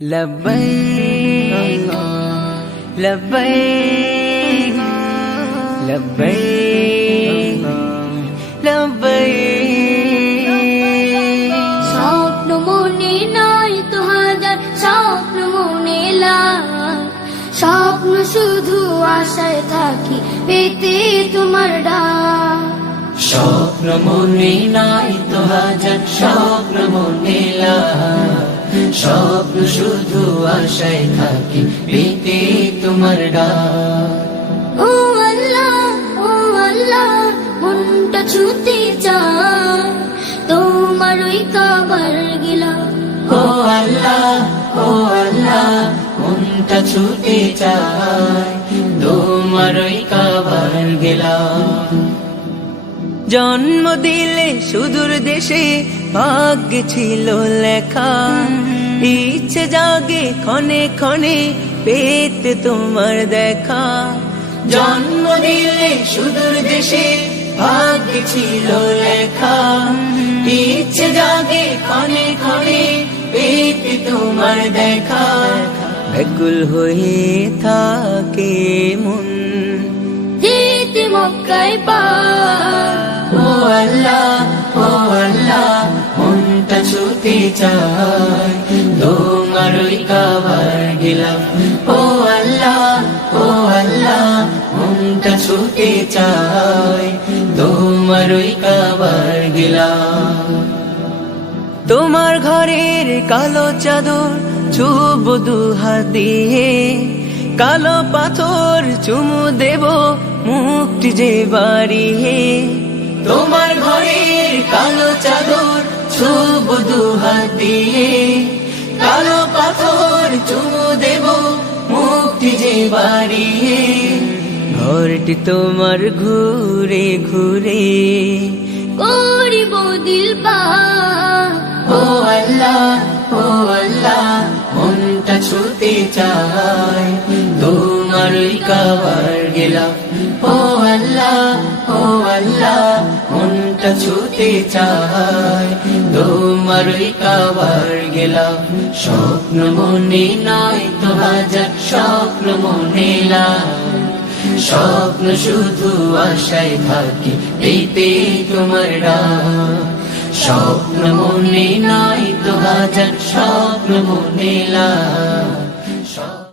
لبيك لبيك لبيك لبيك স্বপ্ন মনে নাই তো হাজার স্বপ্ন মনে লাই স্বপ্ন শুধু আশায় থাকি পেতে তোমার ডাক স্বপ্ন মনে নাই তো হাজার স্বপ্ন মনে লাই স্বপ্ন শুধু আশায় থাকি পেতে তোমার ডাক ও আল্লাহ মনটা ছুতে চায় তোমার ওই কাবার গিলা ও আল্লাহ মনটা ছুতে চায় তোমার ওই কাবার গেলাম জন্ম দিলে সুদূর দেশে ভাগ্যে ছিল লেখা ইচ্ছে জাগে ক্ষণে ক্ষণে পেতে তোমার দেখা জন্ম দিলে সুদূর দেশে ভাগ্যে ছিল লেখা ইচ্ছে জাগে ক্ষণে ক্ষণে পেতে তোমার দেখা ব্যাকুল হয়ে থাকে মন যেতে মক্কায় পা ও আল্লাহ মনটা ছুতে চায় তোমার ওই কাবার গেলাম ও আল্লাহ মনটা ছুতে চায় তোমার ওই কাবার গেলাম তোমার ঘরের কালো চাদর ছুব দুহাত দিয়ে কালো পাথর চুমু দেব মুক্তি যে বাড়িয়ে তোমার ঘরের কালো চাদর ছুব দুহাত দিয়ে কালো পাথর চুমু দেব মুক্তি যে বাড়িয়ে ঘরটি তোমার ঘুরে ঘুরে করিব দিল পা ও আল্লাহ মনটা ছুতে চায় তোমার ওই কাবার গেলাম ও আল্লাহ মনটা ছুতে চায় তোমার ওই কাবার গেলাম স্বপ্ন মনে নয় তো হাজার স্বপ্ন মনে লাই স্বপ্ন শুধু আশায় থাকি পেতে তোমার ডাক স্বপ্ন মনে নাই তো হাজার স্বপ্ন মনে লাই